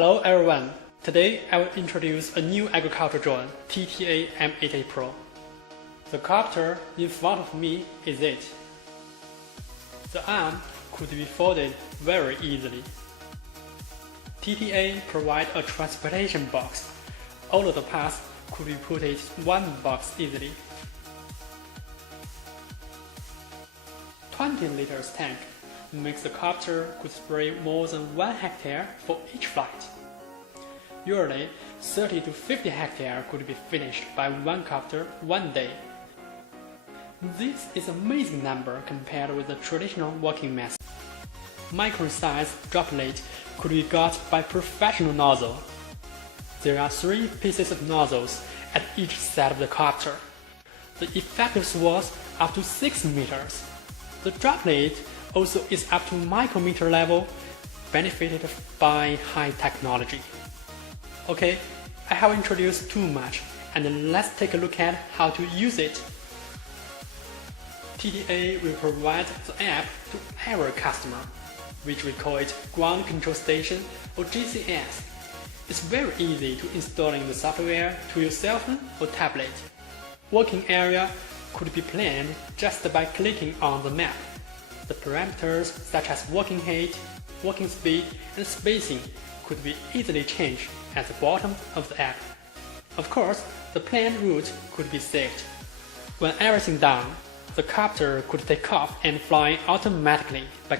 Hello everyone, today I will introduce a new agriculture drone, TTA M8Apro. The copter in front of me is it. The arm could be folded very easily. TTA provides a transportation box. All of the parts could be put in one box easily. 20 liters tank makes the copter could spray more than 1 hectare for each flight. Usually, 30 to 50 hectares could be finished by one copter one day. This is an amazing number compared with the traditional working method. Micro-sized droplet could be got by professional nozzle. There are 3 pieces of nozzles at each side of the copter. The effective was up to 6 meters. The droplet also is up to micrometer level, benefited by high technology. Okay, I have introduced too much, and let's take a look at how to use it. TTA will provide the app to every customer, which we call it Ground Control Station or GCS. It's very easy to installing the software to your cell phone or tablet. Working area could be planned just by clicking on the map. The parameters such as working height, working speed, and spacing could be easily changed at the bottom of the app. Of course, the planned route could be saved. When everything done, the copter could take off and fly automatically by